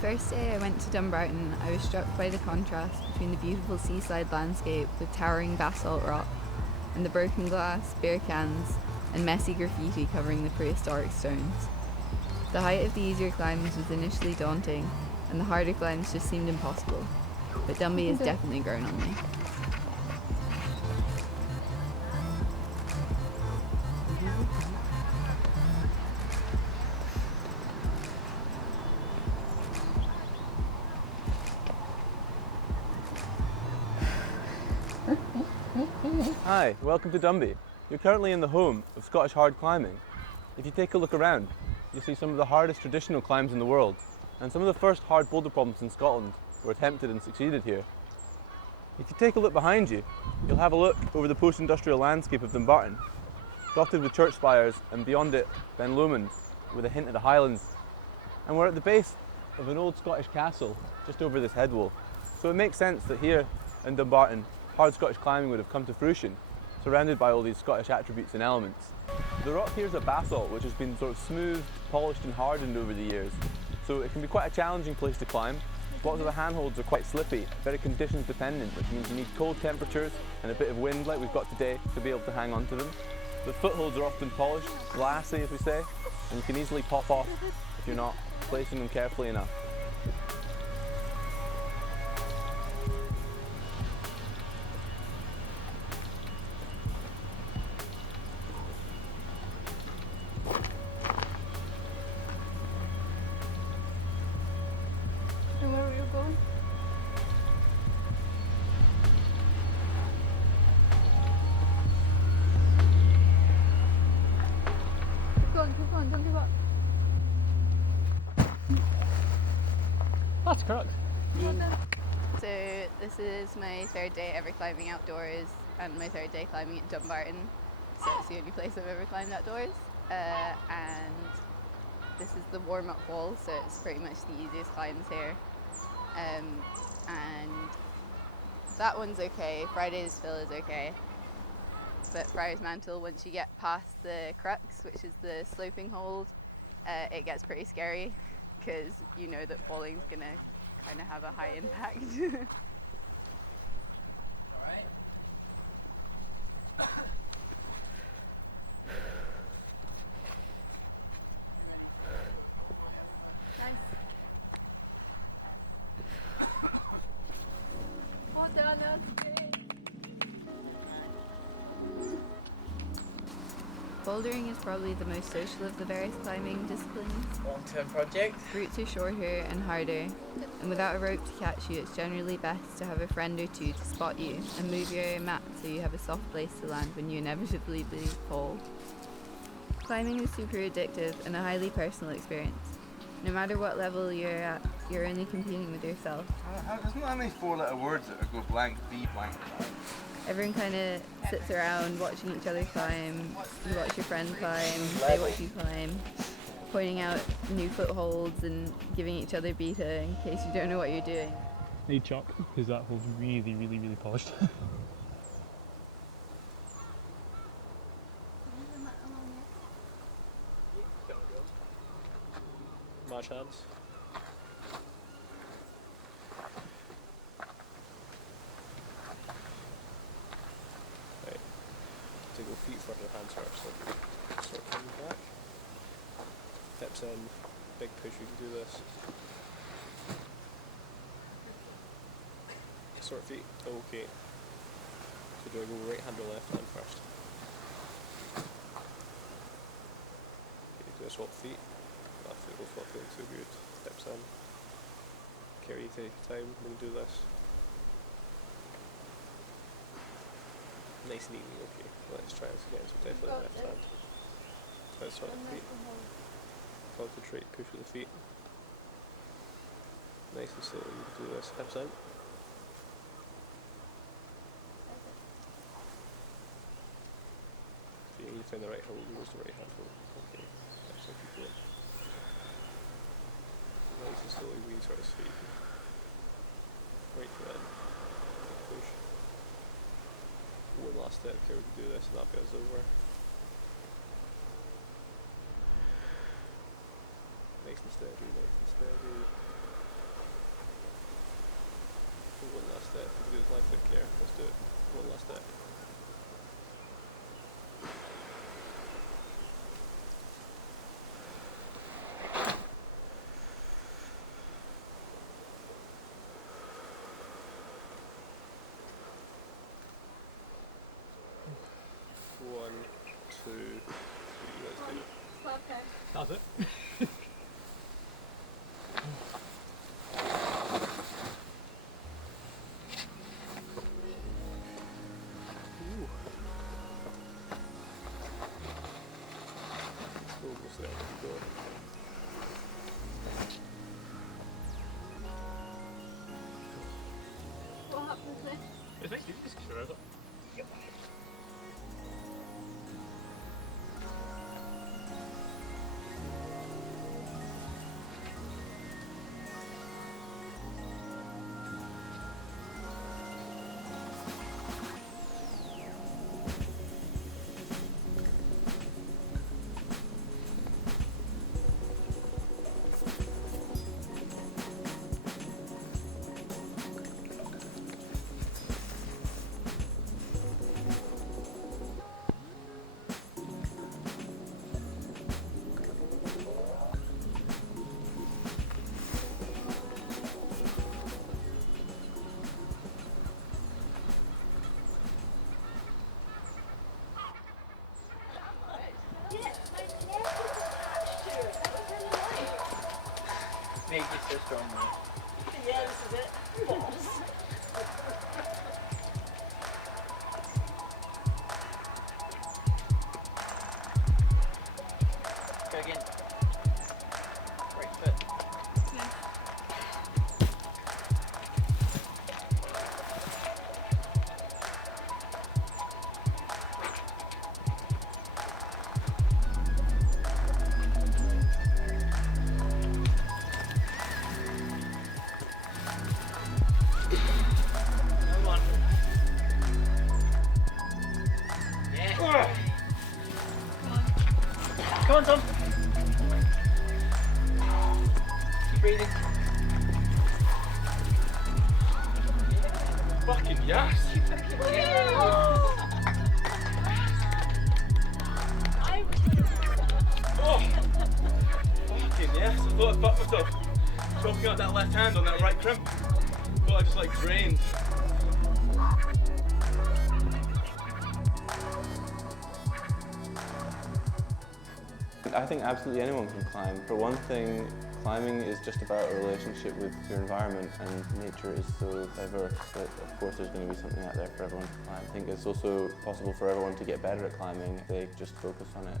first day I went to Dumbarton, I was struck by the contrast between the beautiful seaside landscape with towering basalt rock and the broken glass, beer cans and messy graffiti covering the prehistoric stones. The height of the easier climbs was initially daunting and the harder climbs just seemed impossible, but Dumby has definitely grown on me. Hi, welcome to Dumby. You're currently in the home of Scottish hard climbing. If you take a look around, you'll see some of the hardest traditional climbs in the world, and some of the first hard boulder problems in Scotland were attempted and succeeded here. If you take a look behind you, you'll have a look over the post-industrial landscape of Dumbarton, dotted with church spires, and beyond it, Ben Lomond, with a hint of the Highlands. And we're at the base of an old Scottish castle, just over this headwall. So it makes sense that here in Dumbarton, hard Scottish climbing would have come to fruition, surrounded by all these Scottish attributes and elements. The rock here is a basalt which has been sort of smoothed, polished and hardened over the years, so it can be quite a challenging place to climb. Lots of the handholds are quite slippy, very conditions dependent, which means you need cold temperatures and a bit of wind like we've got today to be able to hang on to them. The footholds are often polished, glassy as we say, and you can easily pop off if you're not placing them carefully enough. That's correct. So this is my third day ever climbing outdoors and my third day climbing at Dumbarton. So it's the only place I've ever climbed outdoors. And this is the warm-up wall, so it's pretty much the easiest climbs here. And that one's okay. Friday's Fill is okay. But Friar's Mantle, once you get past the crux, which is the sloping hold, it gets pretty scary because you know that falling's gonna kind of have a high impact. Nice. Bouldering is probably the most social of the various climbing disciplines. Long-term project. Routes are shorter and harder, and without a rope to catch you, it's generally best to have a friend or two to spot you and move your mat so you have a soft place to land when you inevitably fall. Climbing is super addictive and a highly personal experience. No matter what level you're at, you're only competing with yourself. Isn't that only 4-letter words that go blank, be blank? Everyone kind of sits around watching each other climb. You watch your friend climb, they watch you climb, pointing out new footholds and giving each other beta in case you don't know what you're doing. Need chalk because that hole's really, really, really polished. Match hands. Go feet first and hands first. So start coming back. Steps in, big push, we can do this. Sort feet, okay. So do I go right hand or left hand first? Okay, do a swap feet. Left foot, both not feeling too good. Steps in. Carry, take time, we can do this. Nice and easy, okay. Let's try this again, so definitely left hand. Let's start the feet. Concentrate, push with the feet. Nice and slowly, you can do this. Hips in. Okay, you find the right hold, use the right hand hold. Okay, excellent, keep going. Nice and slowly, reinsert his feet. Right foot in. Push. One last step here, we can do this and that bit is over. Nice and steady, nice and steady. One last step. We can do this live foot care. Let's do it. One last step. One, two, three. Let's do it. That's it. Almost there. Keep going. What happens next? It's nice. You can just get around it. Yep. Make you so strong, man. Yeah, this is it. Go again. Right foot. Come on. Yeah. Come on, Tom. Keep breathing. Fucking yes! Oh! Fucking yes! I thought I fucked myself. Choking out that left hand on that right crimp. Thought I just like drained. I think absolutely anyone can climb. For one thing, climbing is just about a relationship with your environment, and nature is so diverse that of course there's going to be something out there for everyone to climb. I think it's also possible for everyone to get better at climbing if they just focus on it.